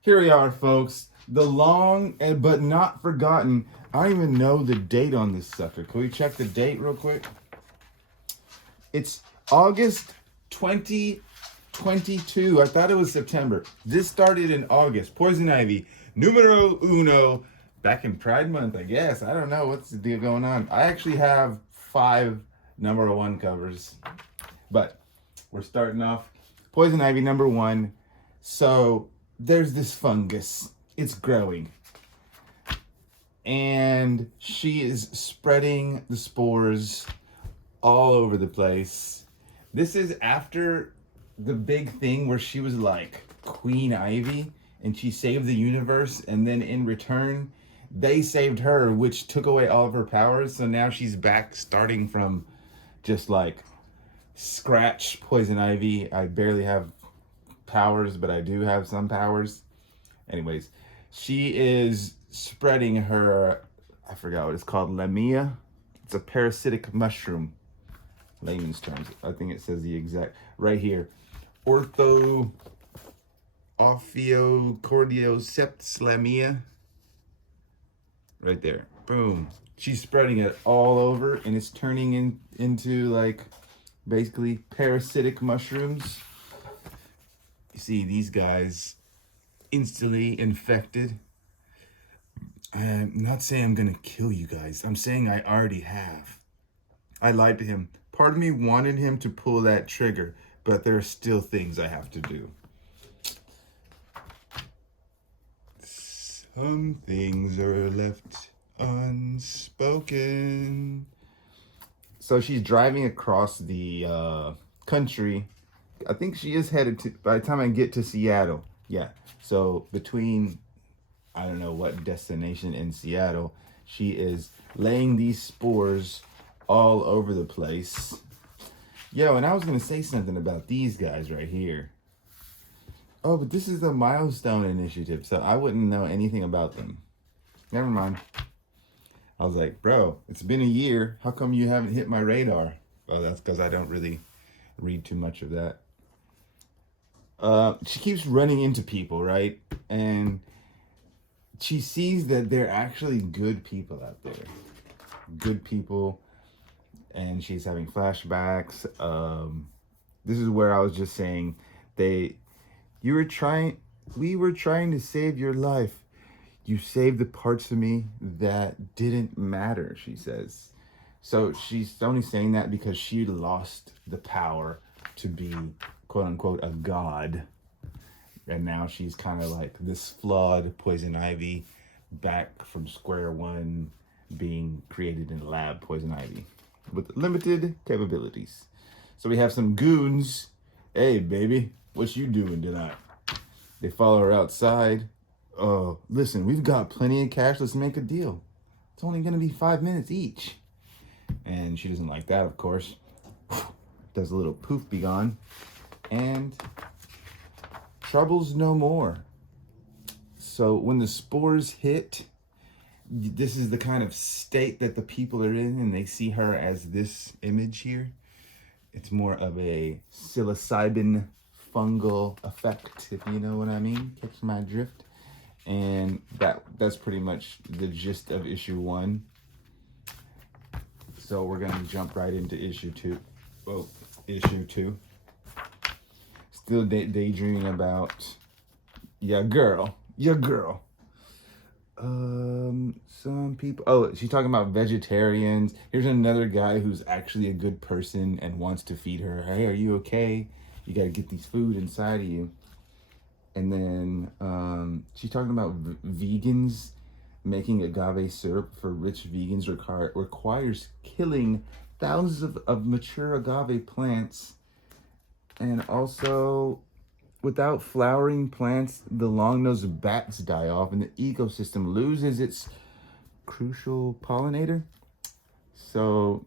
Here we are, folks. The long but not forgotten. I don't even know the date on this sucker. Can we check the date real quick? It's August 2022. I thought it was September. This started in August. Poison Ivy, numero uno. Back in Pride Month, I guess. I don't know what's the deal going on. I actually have 5 number one covers, but we're starting off. Poison Ivy number 1. So there's this fungus. It's growing. And she is spreading the spores all over the place. This is after the big thing where she was like Queen Ivy and she saved the universe, and then in return they saved her, which took away all of her powers. So now she's back starting from just like scratch. Poison Ivy. I barely have powers, but I do have some powers. Anyways, she is spreading her, I forgot what it's called, lamia. It's a parasitic mushroom, layman's terms. I think it says the exact right here. Sept lamia. Right there. Boom. She's spreading it all over, and it's turning into like basically parasitic mushrooms. You see these guys instantly infected. I'm not saying I'm gonna kill you guys. I'm saying I already have. I lied to him. Part of me wanted him to pull that trigger, but there are still things I have to do. Some things are left unspoken. So she's driving across the country. I think she is headed to, by the time I get to Seattle. Yeah. So between, I don't know what destination in Seattle, she is laying these spores all over the place. Yo, and I was going to say something about these guys right here. Oh, but this is the Milestone Initiative, so I wouldn't know anything about them. Never mind. I was like, bro, it's been a year. How come you haven't hit my radar? Oh, that's because I don't really read too much of that. She keeps running into people, right? And she sees that they're actually good people out there. Good people. And she's having flashbacks. This is where I was just saying, we were trying to save your life. You saved the parts of me that didn't matter, she says. So she's only saying that because she lost the power to be, quote unquote, a god. And now she's kind of like this flawed Poison Ivy, back from square one, being created in a lab, Poison Ivy, with limited capabilities. So we have some goons. Hey, baby, what you doing tonight? They follow her outside. Oh, listen, we've got plenty of cash. Let's make a deal. It's only going to be 5 minutes each. And she doesn't like that, of course. Does a little poof be gone. And troubles no more. So when the spores hit, this is the kind of state that the people are in, and they see her as this image here. It's more of a psilocybin fungal effect, if you know what I mean. Catch my drift. And that's pretty much the gist of issue 1. So we're gonna jump right into issue 2. Oh, issue 2. Still daydreaming about your girl. Some people. Oh, she's talking about vegetarians. Here's another guy who's actually a good person and wants to feed her. Hey, are you okay? You gotta get these food inside of you. And then she's talking about vegans. Making agave syrup for rich vegans requires killing thousands of mature agave plants. And also, without flowering plants, the long-nosed bats die off and the ecosystem loses its crucial pollinator. So,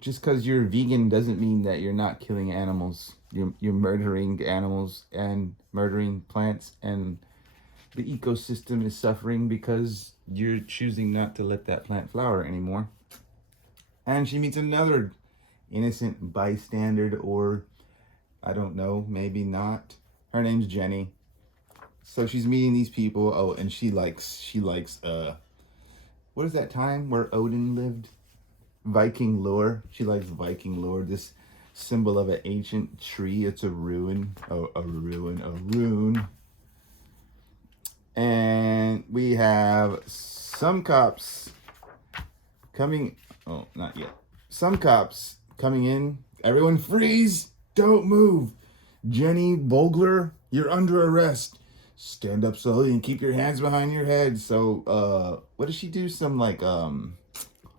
just because you're vegan doesn't mean that you're not killing animals. You're murdering animals and murdering plants, and the ecosystem is suffering because you're choosing not to let that plant flower anymore. And she meets another innocent bystander, or I don't know, maybe not. Her name's Jenny. So she's meeting these people. Oh, and she likes what is that time where Odin lived? Viking lore. She likes Viking lore. This symbol of an ancient tree. It's a ruin. Oh, a rune. And we have some cops coming. Oh, not yet. Some cops coming in. Everyone freeze. Don't move. Jenny Bogler, you're under arrest. Stand up slowly and keep your hands behind your head. So, what does she do? Some like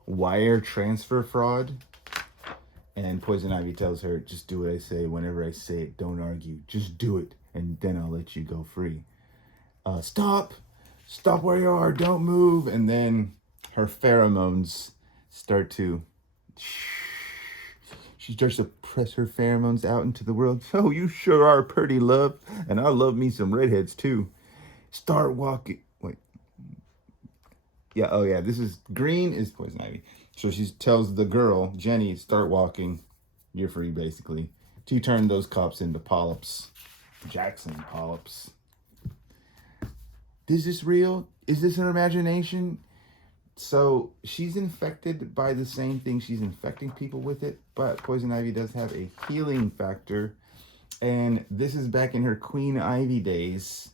wire transfer fraud. And Poison Ivy tells her, just do what I say whenever I say it. Don't argue. Just do it, and then I'll let you go free. Stop where you are. Don't move. And then her pheromones start to. She starts to press her pheromones out into the world. Oh, you sure are pretty, love. And I love me some redheads, too. Start walking. Wait. Yeah, oh yeah, this is green is Poison Ivy. So she tells the girl, Jenny, start walking. You're free, basically. To turn those cops into polyps. Jackson polyps. Is this real? Is this her imagination? So she's infected by the same thing. She's infecting people with it, but Poison Ivy does have a healing factor. And this is back in her Queen Ivy days,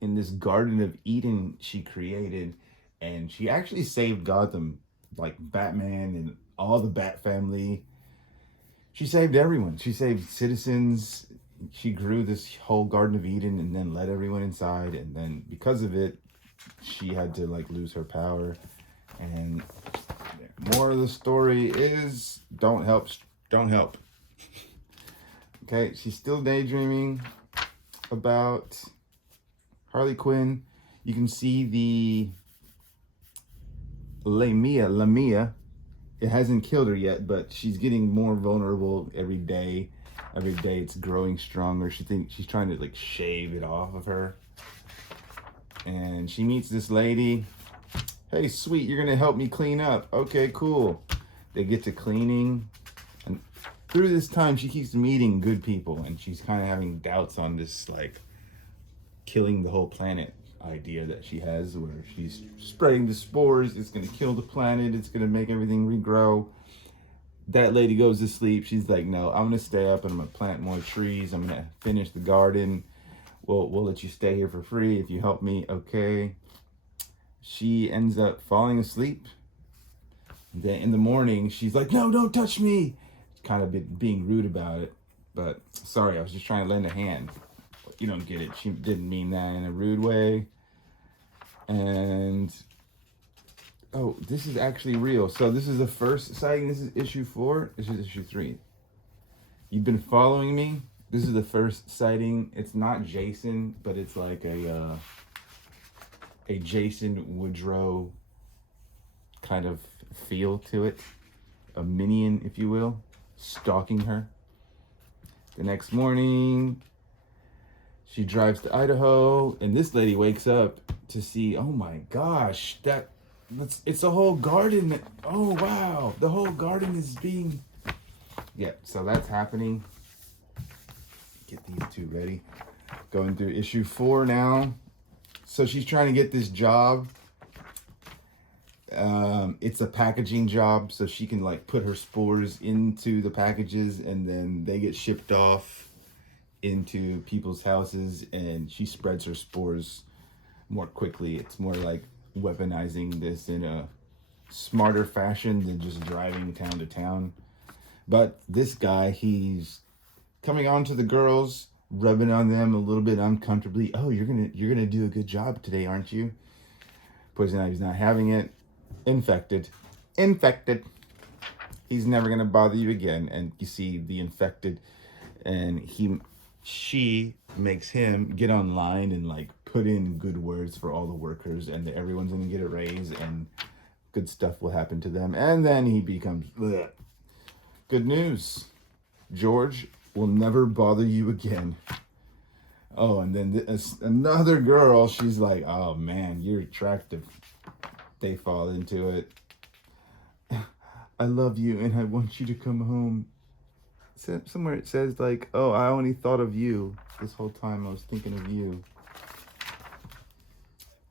in this Garden of Eden she created. And she actually saved Gotham, like Batman and all the Bat family. She saved everyone. She saved citizens. She grew this whole Garden of Eden and then let everyone inside. And then because of it, she had to like lose her power. And more of the story is don't help. Okay, she's still daydreaming about Harley Quinn. You can see the Lamia. It hasn't killed her yet, but she's getting more vulnerable every day. Every day it's growing stronger. She thinks she's trying to like shave it off of her. And she meets this lady. Hey, sweet, you're gonna help me clean up. Okay, cool. They get to cleaning. And through this time, she keeps meeting good people. And she's kind of having doubts on this like killing the whole planet idea that she has, where she's spreading the spores. It's going to kill the planet. It's going to make everything regrow. That lady goes to sleep. She's like, no, I'm going to stay up and I'm going to plant more trees. I'm going to finish the garden. We'll let you stay here for free if you help me. Okay. She ends up falling asleep. Then in the morning, she's like, no, don't touch me. Kind of being rude about it. But sorry, I was just trying to lend a hand. You don't get it. She didn't mean that in a rude way. And oh, this is actually real. So this is the first sighting. This is issue 4. This is issue 3. You've been following me. This is the first sighting. It's not Jason, but it's like a Jason Woodrow kind of feel to it. A minion, if you will, stalking her. The next morning, she drives to Idaho, and this lady wakes up to see, oh my gosh, it's a whole garden. Oh wow, the whole garden is being, yeah, so that's happening. Get these two ready. Going through issue 4 now. So she's trying to get this job. It's a packaging job, so she can like put her spores into the packages and then they get shipped off into people's houses, and she spreads her spores more quickly. It's more like weaponizing this in a smarter fashion than just driving town to town. But this guy, he's coming on to the girls, rubbing on them a little bit uncomfortably. Oh, you're gonna do a good job today, aren't you? Poison Ivy's not having it. Infected. He's never gonna bother you again. And you see the infected, and she makes him get online and like put in good words for all the workers, and everyone's gonna get a raise and good stuff will happen to them. And then he becomes bleh. Good news, George will never bother you again. Oh, and then another girl, she's like, oh man, you're attractive. They fall into it. I love you and I want you to come home. Somewhere it says like, oh, I only thought of you. This whole time I was thinking of you.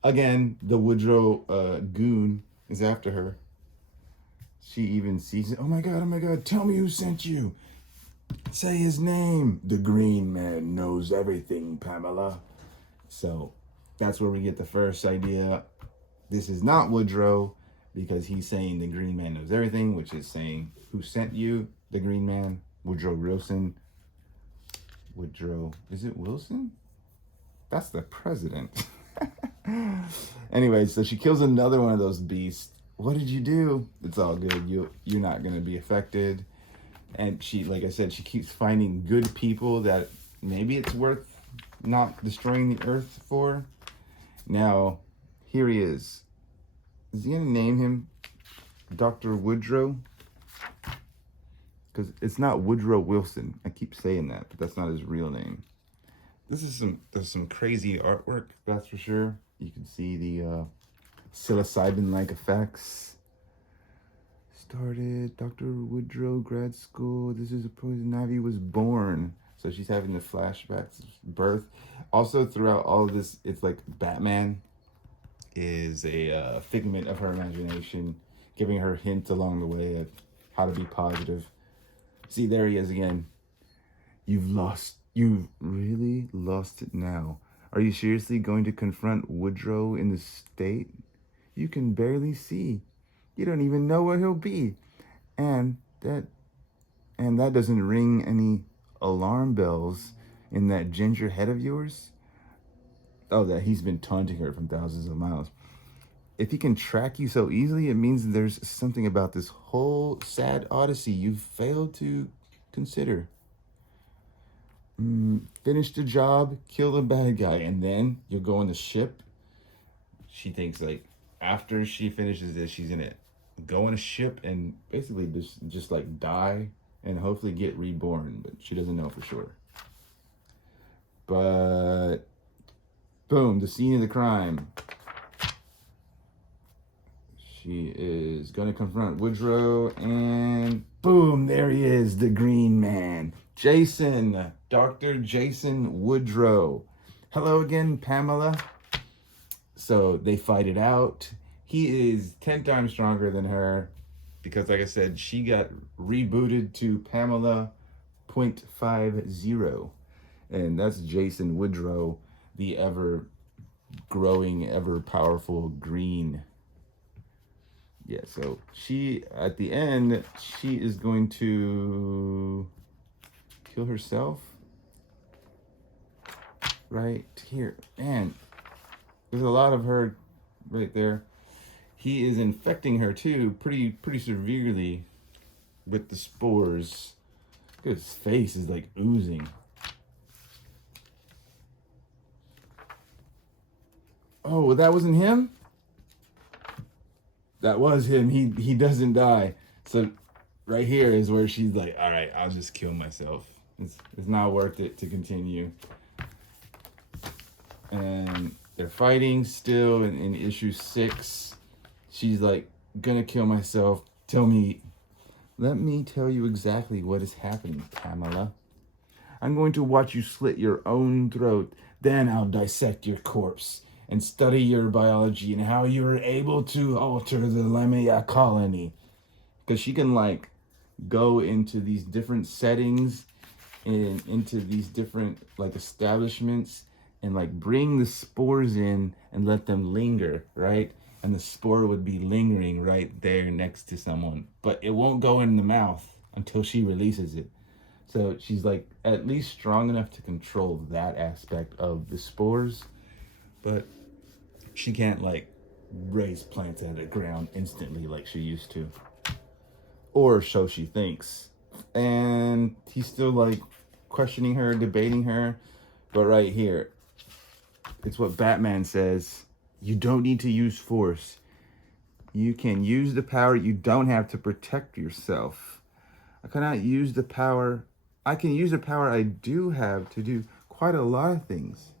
Again, the Woodrow goon is after her. She even sees it. Oh my god, oh my god, tell me who sent you. Say his name. The green man knows everything, Pamela. So that's where we get the first idea. This is not Woodrow because he's saying the green man knows everything, which is saying who sent you, the green man, Woodrow Wilson. Woodrow, is it Wilson? That's the president. Anyway, so she kills another one of those beasts. What did you do? It's all good. You're not gonna be affected. And she, like I said, she keeps finding good people that maybe it's worth not destroying the earth for. Now, here he is. Is he gonna name him Dr. Woodrow? Because it's not Woodrow Wilson. I keep saying that, but that's not his real name. There's some crazy artwork, that's for sure. You can see the psilocybin-like effects. Started Dr. Woodrow grad school. This is a poison ivy was born. So she's having the flashbacks of birth. Also, throughout all of this, it's like Batman is a figment of her imagination, giving her hints along the way of how to be positive. See, there he is again. You've really lost it now. Are you seriously going to confront Woodrow in the state? You can barely see. You don't even know where he'll be. And that doesn't ring any alarm bells in that ginger head of yours. Oh, that he's been taunting her from thousands of miles. If he can track you so easily, it means there's something about this whole sad odyssey you've failed to consider. Finish the job, kill the bad guy, and then you'll go on the ship. She thinks like after she finishes this, she's gonna go on a ship and basically just like die and hopefully get reborn, but she doesn't know for sure. But boom, the scene of the crime. She is gonna confront Woodrow, and boom, there he is, the green man. Jason, Dr. Jason Woodrow. Hello again, Pamela. So they fight it out. He is 10 times stronger than her because, like I said, she got rebooted to Pamela 0.50. And that's Jason Woodrow, the ever growing, ever powerful green. Yeah, so she, at the end, she is going to kill herself. Right here. Man, there's a lot of her right there. He is infecting her too, pretty severely with the spores. Look at his face is like oozing. Oh, that wasn't him? That was him. He doesn't die. So right here is where she's like, all right, I'll just kill myself. It's not worth it to continue. And they're fighting still in issue 6. She's like, gonna kill myself. Let me tell you exactly what is happening, Pamela. I'm going to watch you slit your own throat. Then I'll dissect your corpse and study your biology and how you were able to alter the Lamia colony. Because she can like go into these different settings and into these different like establishments and like bring the spores in and let them linger, right? And the spore would be lingering right there next to someone, but it won't go in the mouth until she releases it. So she's like at least strong enough to control that aspect of the spores, but she can't like raise plants out of the ground instantly like she used to, or so she thinks. And he's still like questioning her, debating her, but right here, it's what Batman says. You don't need to use force. You can use the power you don't have to protect yourself. I cannot use the power. I can use the power I do have to do quite a lot of things.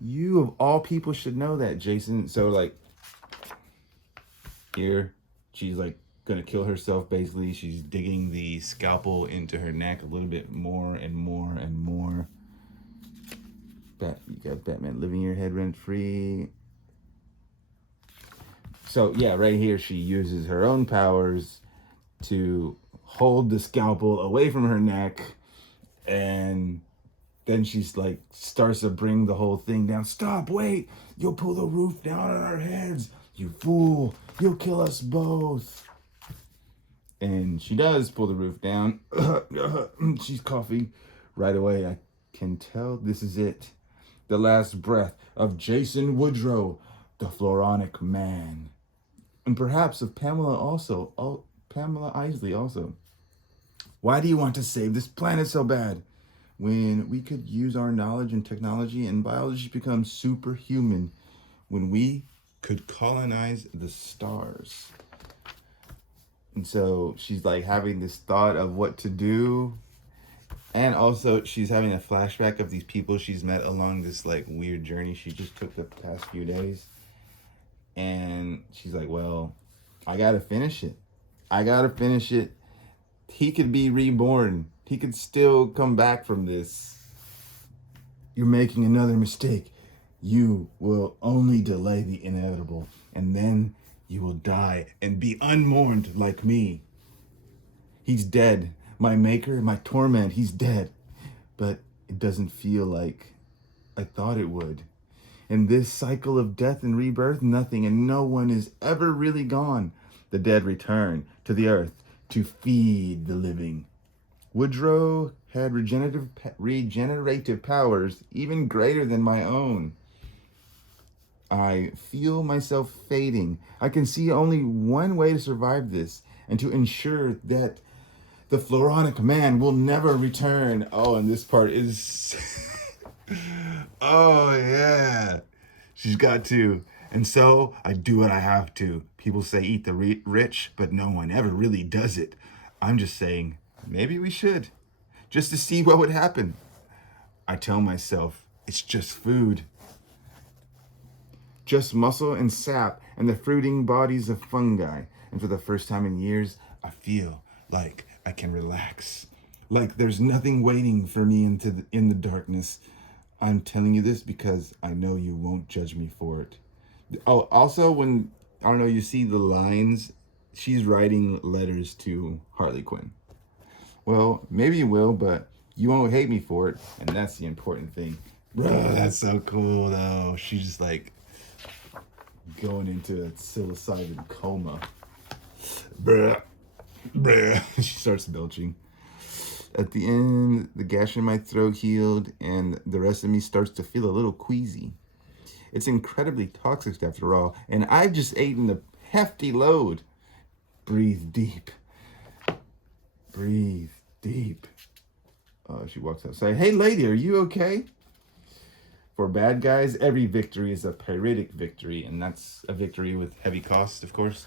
You of all people should know that, Jason. So like here, she's like gonna kill herself basically. She's digging the scalpel into her neck a little bit more and more and more. You got Batman living in your head rent free. So yeah, right here she uses her own powers to hold the scalpel away from her neck, and then she's like starts to bring the whole thing down. Stop, wait, you'll pull the roof down on our heads, you fool, you'll kill us both. And she does pull the roof down. She's coughing right away. I can tell this is it, the last breath of Jason Woodrow, the Floronic Man, and perhaps of Pamela also. Oh, Pamela Isley also. Why do you want to save this planet so bad, when we could use our knowledge and technology and biology to become superhuman, when we could colonize the stars? And so she's like having this thought of what to do. And also she's having a flashback of these people she's met along this like weird journey she just took the past few days. And she's like, well, I gotta finish it. I gotta finish it. He could be reborn. He could still come back from this. You're making another mistake. You will only delay the inevitable, and then you will die and be unmourned like me. He's dead. My maker, my torment, he's dead. But it doesn't feel like I thought it would. In this cycle of death and rebirth, nothing and no one is ever really gone. The dead return to the earth to feed the living. Woodrow had regenerative powers even greater than my own. I feel myself fading. I can see only one way to survive this and to ensure that the Floronic Man will never return. Oh, and this part is... oh, yeah. She's got to. And so I do what I have to. People say eat the rich, but no one ever really does it. I'm just saying, maybe we should. Just to see what would happen. I tell myself, it's just food. Just muscle and sap and the fruiting bodies of fungi. And for the first time in years, I feel like I can relax. Like there's nothing waiting for me in the darkness. I'm telling you this because I know you won't judge me for it. Oh, also when, I don't know, you see the lines, she's writing letters to Harley Quinn. Well, maybe you will, but you won't hate me for it. And that's the important thing. Bro, that's so cool though. She's just like going into a psilocybin coma. Bruh. Bruh. She starts belching. At the end, the gash in my throat healed, and the rest of me starts to feel a little queasy. It's incredibly toxic after all, and I've just eaten a hefty load. Breathe deep. Breathe deep. She walks outside. Hey, lady, are you okay? For bad guys, every victory is a pyrrhic victory, and that's a victory with heavy cost, of course.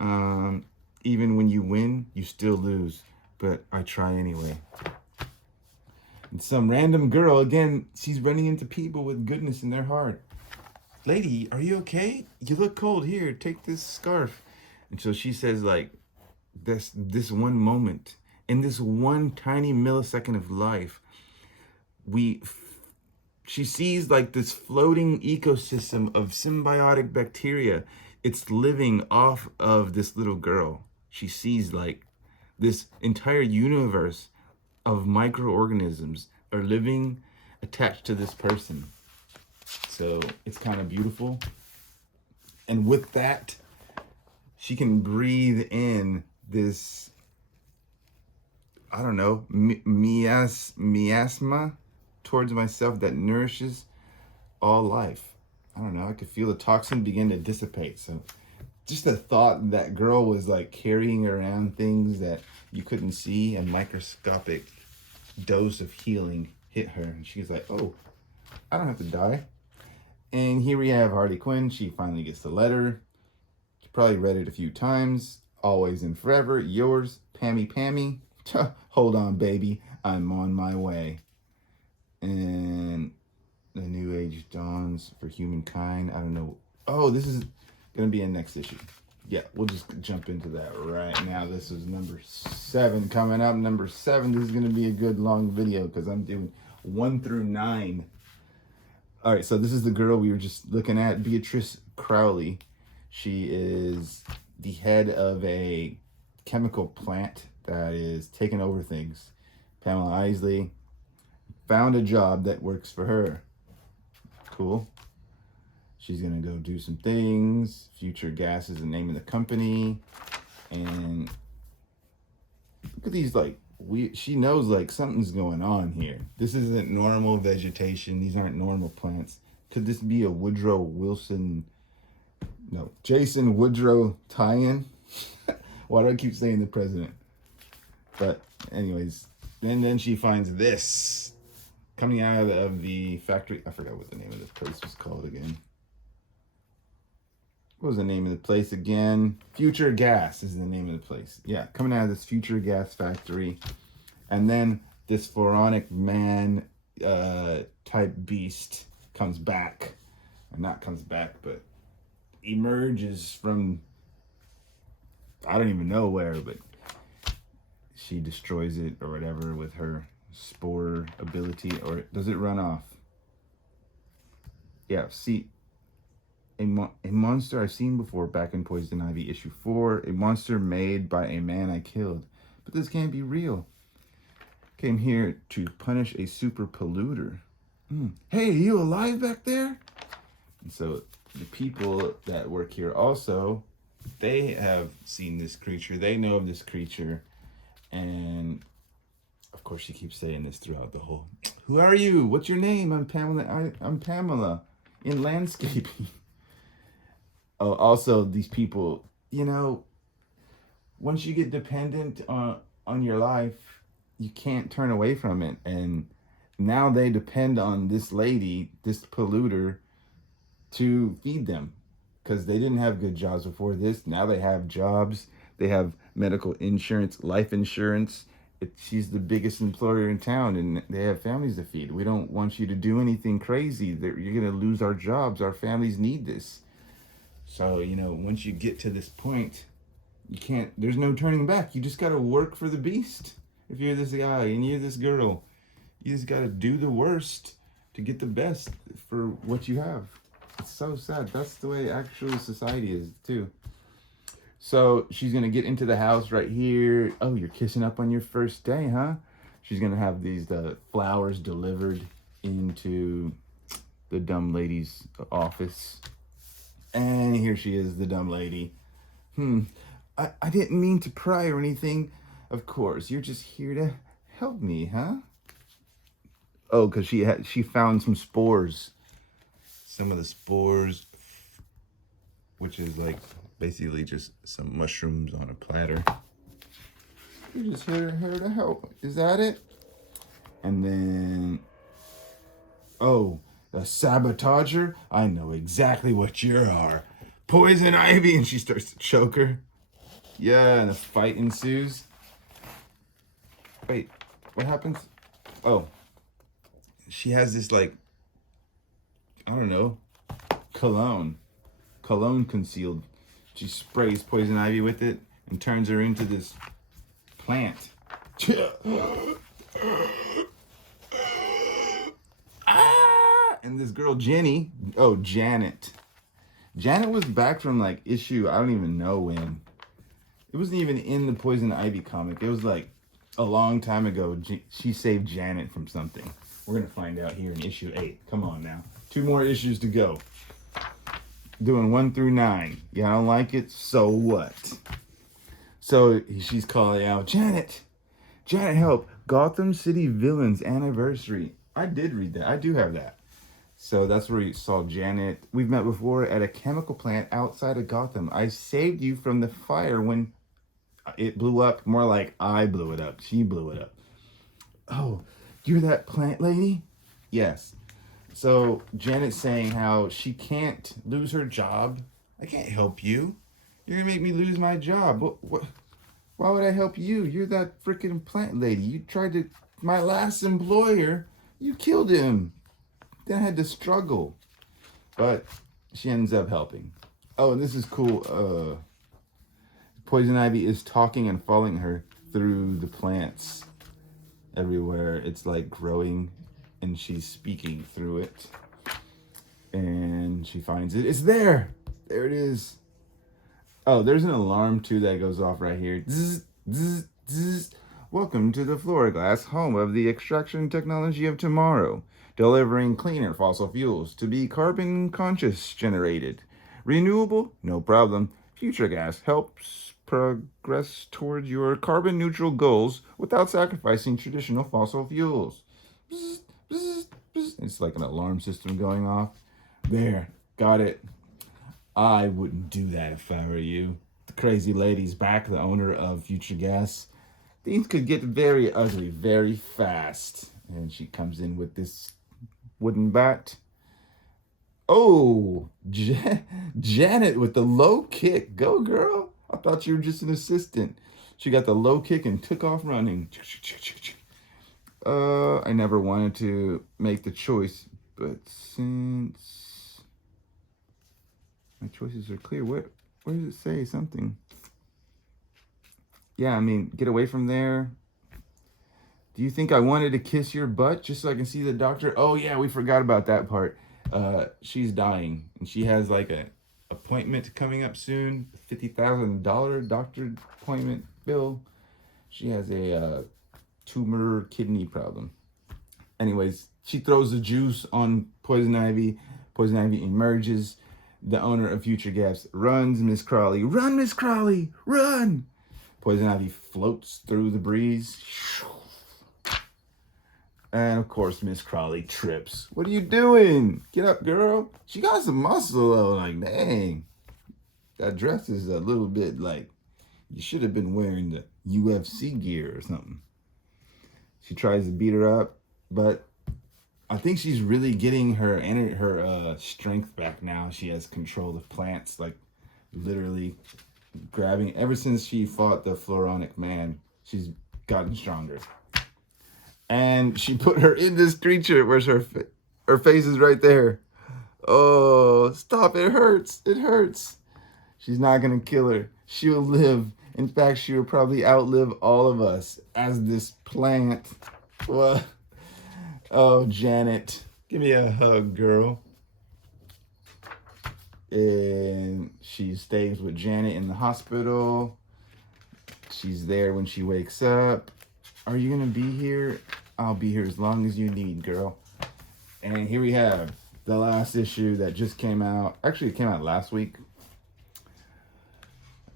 Even when you win, you still lose, but I try anyway. And some random girl, again, she's running into people with goodness in their heart. Lady, are you okay? You look cold. Here, take this scarf. And so she says, like, this one moment, in this one tiny millisecond of life, she sees like this floating ecosystem of symbiotic bacteria. It's living off of this little girl. She sees like this entire universe of microorganisms are living attached to this person. So it's kind of beautiful. And with that, she can breathe in this, I don't know, miasma towards myself that nourishes all life. I don't know, I could feel the toxin begin to dissipate. So just the thought that girl was like carrying around things that you couldn't see, a microscopic dose of healing hit her. And she's like, oh, I don't have to die. And here we have Harley Quinn. She finally gets the letter. She probably read it a few times. Always and forever, yours, Pammy Pammy. Hold on, baby. I'm on my way. And the new age dawns for humankind. I don't know. Oh, this is going to be a next issue. Yeah, we'll just jump into that right now. This is number 7 coming up. Number 7, this is going to be a good long video because I'm doing 1 through 9. All right, so this is the girl we were just looking at, Beatrice Crowley. She is the head of a chemical plant that is taking over things. Pamela Isley found a job that works for her. Cool. She's gonna go do some things. Future Gas is the name of the company. And look at these, like, she knows like something's going on here. This isn't normal vegetation. These aren't normal plants. Could this be a Woodrow Wilson, no, Jason Woodrow tie-in? Why do I keep saying the president? But anyways, then she finds this coming out of the factory. I forgot what the name of this place was called again. What was the name of the place again? Future Gas is the name of the place. Yeah, coming out of this Future Gas factory. And then this pharaonic man type beast comes back. Or not comes back, but emerges from, I don't even know where, but she destroys it or whatever with her spore ability. Or does it run off? Yeah, see, a monster I've seen before back in Poison Ivy issue 4. A monster made by a man I killed. But this can't be real. Came here to punish a super polluter. Hey, are you alive back there? And so the people that work here also, they have seen this creature. They know of this creature. And of course she keeps saying this throughout the whole, who are you? What's your name? I'm Pamela. I'm Pamela in landscaping. Oh, also these people, you know, once you get dependent on your life, you can't turn away from it. And now they depend on this lady, this polluter, to feed them, because they didn't have good jobs before this. Now they have jobs. They have medical insurance, life insurance. She's the biggest employer in town, and they have families to feed. We don't want you to do anything crazy. You're going to lose our jobs. Our families need this. So, you know, once you get to this point, you can't, there's no turning back. You just got to work for the beast. If you're this guy and you're this girl, you just got to do the worst to get the best for what you have. It's so sad. That's the way actual society is too. So she's going to get into the house right here. Oh, you're kissing up on your first day, huh? She's going to have these flowers delivered into the dumb lady's office. And here she is, the dumb lady. I didn't mean to pry or anything. Of course, you're just here to help me, huh? Oh, because she found some spores. Some of the spores, which is like basically just some mushrooms on a platter. You're just here to help. Is that it? And then, oh, the sabotager? I know exactly what you are. Poison Ivy, and she starts to choke her. Yeah, and a fight ensues. Wait, what happens? Oh, she has this, like, I don't know, cologne concealed. She sprays Poison Ivy with it and turns her into this plant. And this girl Janet was back from like issue, I don't even know when. It wasn't even in the Poison Ivy comic. It was like a long time ago. She saved Janet from something. We're gonna find out here in issue 8. Come on now, 2 more issues to go. Doing 1 through 9. You don't like it? So what? So she's calling out, Janet, help! Gotham City Villains Anniversary. I did read that. I do have that. So that's where you saw Janet. We've met before at a chemical plant outside of Gotham. I saved you from the fire when it blew up. More like I blew it up. She blew it up. Oh, you're that plant lady? Yes. So Janet's saying how she can't lose her job. I can't help you. You're going to make me lose my job. What? Why would I help you? You're that freaking plant lady. You tried to, my last employer, you killed him. Then I had to struggle. But she ends up helping. Oh, and this is cool. Poison Ivy is talking and following her through the plants everywhere. It's like growing and she's speaking through it. And she finds it. It's there. There it is. Oh, there's an alarm too that goes off right here. Zzz, zzz, zzz. Welcome to the Floriglass, home of the extraction technology of tomorrow, delivering cleaner fossil fuels to be carbon conscious generated. Renewable? No problem. Future gas helps progress towards your carbon neutral goals without sacrificing traditional fossil fuels. Bzz, bzz, bzz. It's like an alarm system going off. There, got it. I wouldn't do that if I were you. The crazy lady's back, the owner of Future Gas. Things could get very ugly very fast. And she comes in with this wooden bat. Oh, Janet with the low kick. Go, girl. I thought you were just an assistant. She got the low kick and took off running. I never wanted to make the choice, but since my choices are clear, where does it say something? Yeah, I mean, get away from there. Do you think I wanted to kiss your butt just so I can see the doctor? Oh yeah, we forgot about that part. She's dying, and she has like a appointment coming up soon. $50,000 doctor appointment bill. She has a tumor kidney problem. Anyways, she throws the juice on Poison Ivy. Poison Ivy emerges. The owner of Future Gas runs. Miss Crawley, run, Miss Crawley, run! Poison Ivy floats through the breeze. And of course, Miss Crawley trips. What are you doing? Get up, girl. She got some muscle though. Like, dang. That dress is a little bit like, you should have been wearing the UFC gear or something. She tries to beat her up, but I think she's really getting her strength back now. She has control of plants, like literally grabbing. Ever since she fought the Floronic man, she's gotten stronger. And she put her in this creature where her face is right there. Oh, stop. It hurts. It hurts. She's not going to kill her. She'll live. In fact, she will probably outlive all of us as this plant. What? Oh, Janet. Give me a hug, girl. And she stays with Janet in the hospital. She's there when she wakes up. Are you going to be here? I'll be here as long as you need, girl. And here we have the last issue that just came out. Actually, it came out last week.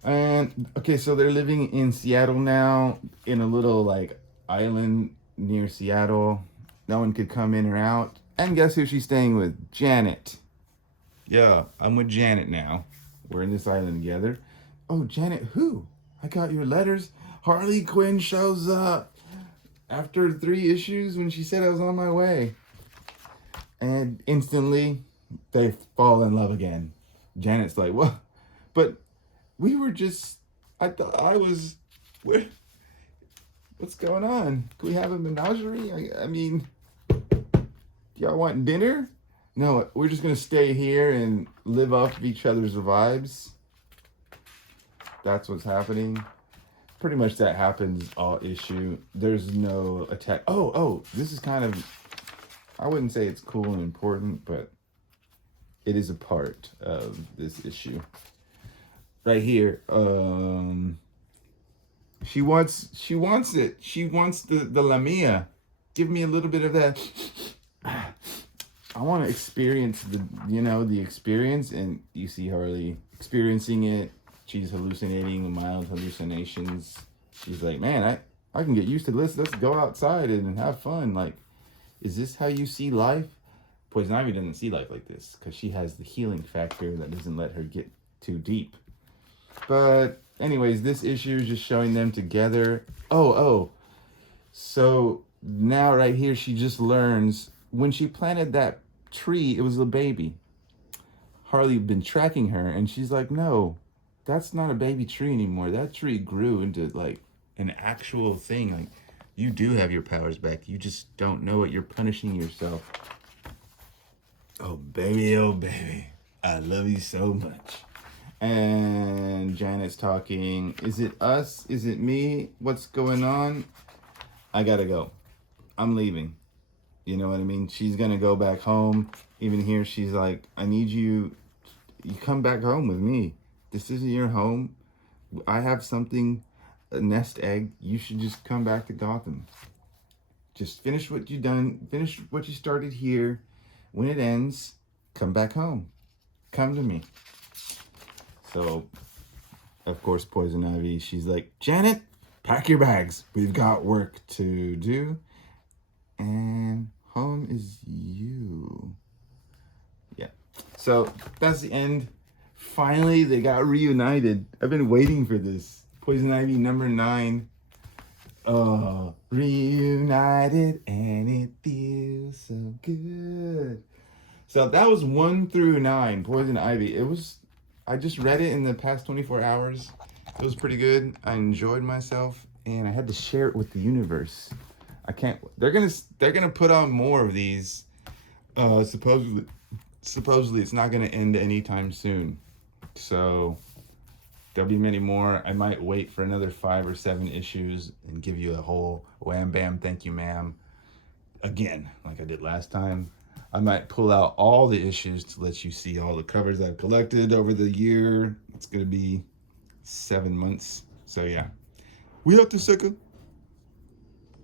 And, okay, so they're living in Seattle now, in a little, like, island near Seattle. No one could come in or out. And guess who she's staying with? Janet. Yeah, I'm with Janet now. We're in this island together. Oh, Janet, who? I got your letters. Harley Quinn shows up after 3 issues when she said I was on my way. And instantly, they fall in love again. Janet's like, what? But we were just, I thought I was, what's going on? Can we have a menagerie? I mean, y'all want dinner? No, we're just going to stay here and live off of each other's vibes. That's what's happening. Pretty much that happens all issue. There's no attack. Oh, this is kind of, I wouldn't say it's cool and important, but it is a part of this issue. Right here. She wants it. She wants the Lamia. Give me a little bit of that. I want to experience the experience, and you see Harley experiencing it. She's hallucinating, mild hallucinations. She's like, man, I can get used to this. Let's go outside and have fun. Like, is this how you see life? Poison Ivy doesn't see life like this because she has the healing factor that doesn't let her get too deep. But anyways, this issue is just showing them together. Oh. So now right here, she just learns when she planted that tree, it was a baby. Harley had been tracking her, and she's like, no, that's not a baby tree anymore. That tree grew into like an actual thing. Like, you do have your powers back. You just don't know it. You're punishing yourself. Oh, baby. I love you so much. And Janet's talking. Is it us? Is it me? What's going on? I gotta go. I'm leaving. You know what I mean? She's gonna go back home. Even here, she's like, I need you. You come back home with me. This isn't your home. I have something, a nest egg. You should just come back to Gotham. Just finish what you done. Finish what you started here. When it ends, come back home. Come to me. So, of course, Poison Ivy, she's like, Janet, pack your bags. We've got work to do. And home is you. Yeah. So, that's the end. Finally, they got reunited. I've been waiting for this. Poison Ivy number 9. Oh, reunited and it feels so good. So that was 1 through 9, Poison Ivy. I just read it in the past 24 hours. It was pretty good. I enjoyed myself and I had to share it with the universe. I can't, they're gonna put on more of these. Supposedly it's not gonna end anytime soon. So there'll be many more. I might wait for another 5 or 7 issues and give you a whole wham bam thank you ma'am again, like I did last time. I might pull out all the issues to let you see all the covers I've collected over the year. It's gonna be 7 months. So yeah, we up to sucker.